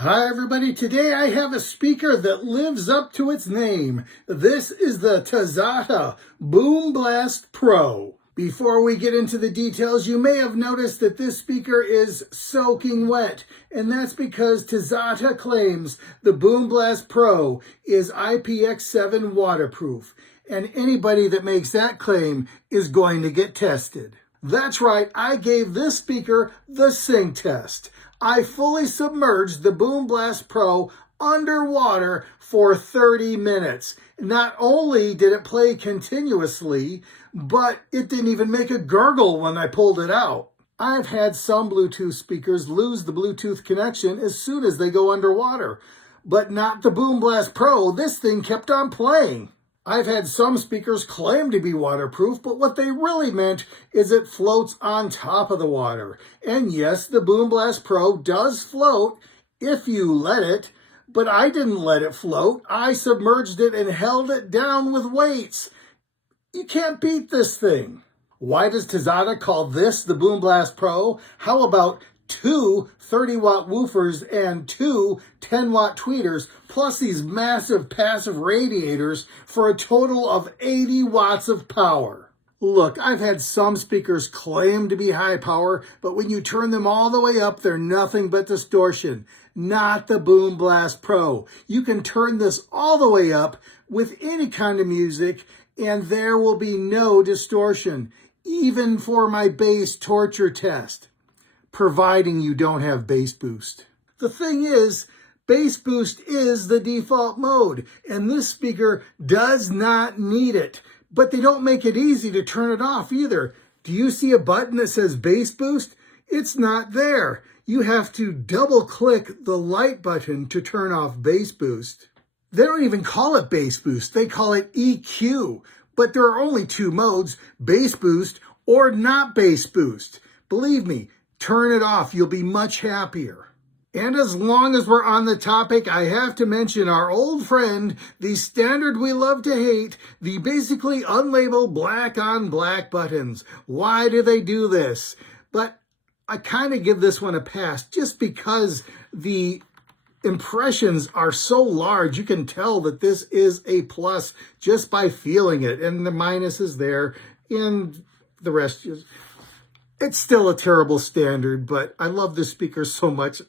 Hi everybody, today I have a speaker that lives up to its name. This is the TAZATA BOOMBLAST Pro. Before we get into the details, you may have noticed that this speaker is soaking wet, and that's because TAZATA claims the BOOMBLAST Pro is IPX7 waterproof, and anybody that makes that claim is going to get tested. That's right, I gave this speaker the sink test. I fully submerged the BOOMBLAST Pro underwater for 30 minutes. Not only did it play continuously, but it didn't even make a gurgle when I pulled it out. I've had some Bluetooth speakers lose the Bluetooth connection as soon as they go underwater, but not the BOOMBLAST Pro. This thing kept on playing. I've had some speakers claim to be waterproof, but what they really meant is it floats on top of the water. And yes, the BOOMBLAST Pro does float if you let it, but I didn't let it float. I submerged it and held it down with weights. You can't beat this thing. Why does TAZATA call this the BOOMBLAST Pro? How about two 30-watt woofers and two 10-watt tweeters, plus these massive passive radiators for a total of 80 watts of power? Look, I've had some speakers claim to be high power, but when you turn them all the way up, they're nothing but distortion. Not the BOOMBLAST Pro. You can turn this all the way up with any kind of music, and there will be no distortion, even for my bass torture test, providing you don't have bass boost. The thing is, bass boost is the default mode, and this speaker does not need it. But they don't make it easy to turn it off either. Do you see a button that says bass boost? It's not there. You have to double click the light button to turn off bass boost. They don't even call it bass boost. They call it EQ. But there are only two modes, bass boost or not bass boost. Believe me, turn it off. You'll be much happier. And as long as we're on the topic, I have to mention our old friend, the standard we love to hate, the basically unlabeled black on black buttons. Why do they do this? But I kind of give this one a pass just because the impressions are so large. You can tell that this is a plus just by feeling it. And the minus is there, and the rest is... It's still a terrible standard, but I love this speaker so much,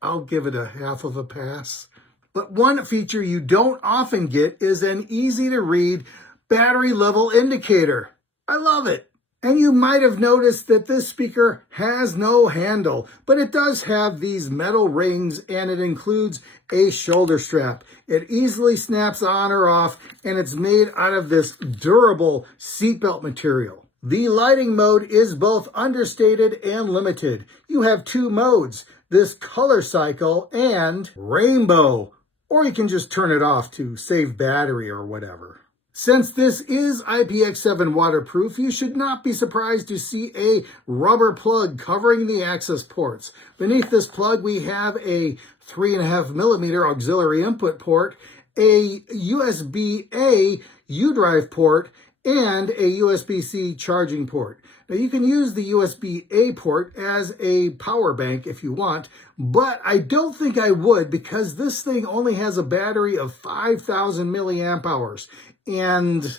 I'll give it a half of a pass. But one feature you don't often get is an easy-to-read battery level indicator. I love it. And you might have noticed that this speaker has no handle, but it does have these metal rings, and it includes a shoulder strap. It easily snaps on or off, and it's made out of this durable seatbelt material. The lighting mode is both understated and limited. You have two modes, this color cycle and rainbow, or you can just turn it off to save battery or whatever. Since this is IPX7 waterproof, you should not be surprised to see a rubber plug covering the access ports. Beneath this plug, we have a 3.5mm auxiliary input port, a USB-A U-drive port, and a USB-C charging port. Now you can use the USB-A port as a power bank if you want, but I don't think I would because this thing only has a battery of 5,000 milliamp hours, and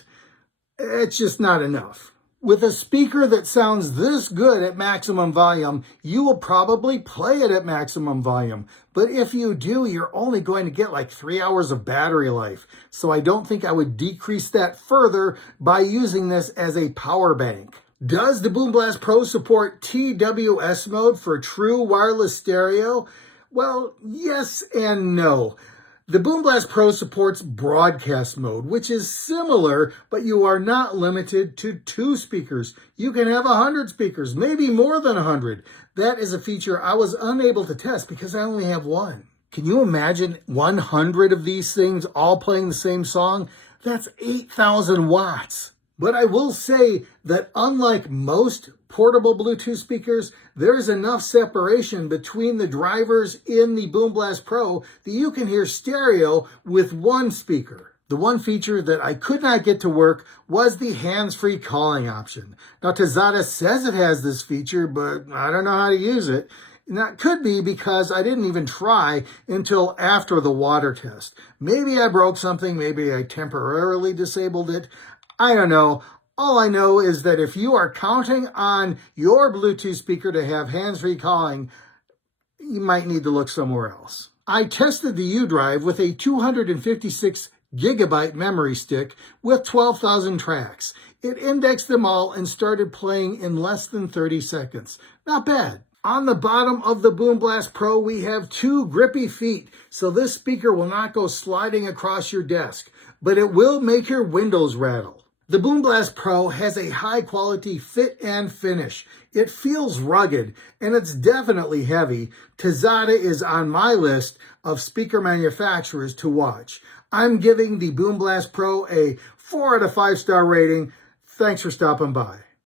it's just not enough. With a speaker that sounds this good at maximum volume, you will probably play it at maximum volume. But if you do, you're only going to get like 3 hours of battery life. So I don't think I would decrease that further by using this as a power bank. Does the BOOMBLAST Pro support TWS mode for true wireless stereo? Well, yes and no. The BOOMBLAST Pro supports broadcast mode, which is similar, but you are not limited to 2 speakers. You can have 100 speakers, maybe more than 100. That is a feature I was unable to test because I only have one. Can you imagine 100 of these things all playing the same song? That's 8,000 watts. But I will say that unlike most portable Bluetooth speakers, there is enough separation between the drivers in the BOOMBLAST Pro that you can hear stereo with one speaker. The one feature that I could not get to work was the hands-free calling option. Now, TAZATA says it has this feature, but I don't know how to use it. And that could be because I didn't even try until after the water test. Maybe I broke something, maybe I temporarily disabled it. I don't know. All I know is that if you are counting on your Bluetooth speaker to have hands-free calling, you might need to look somewhere else. I tested the U-Drive with a 256 gigabyte memory stick with 12,000 tracks. It indexed them all and started playing in less than 30 seconds. Not bad. On the bottom of the BOOMBLAST Pro, we have 2 grippy feet, so this speaker will not go sliding across your desk, but it will make your windows rattle. The BOOMBLAST Pro has a high-quality fit and finish. It feels rugged, and it's definitely heavy. TAZATA is on my list of speaker manufacturers to watch. I'm giving the BOOMBLAST Pro a 4 out of 5 star rating. Thanks for stopping by.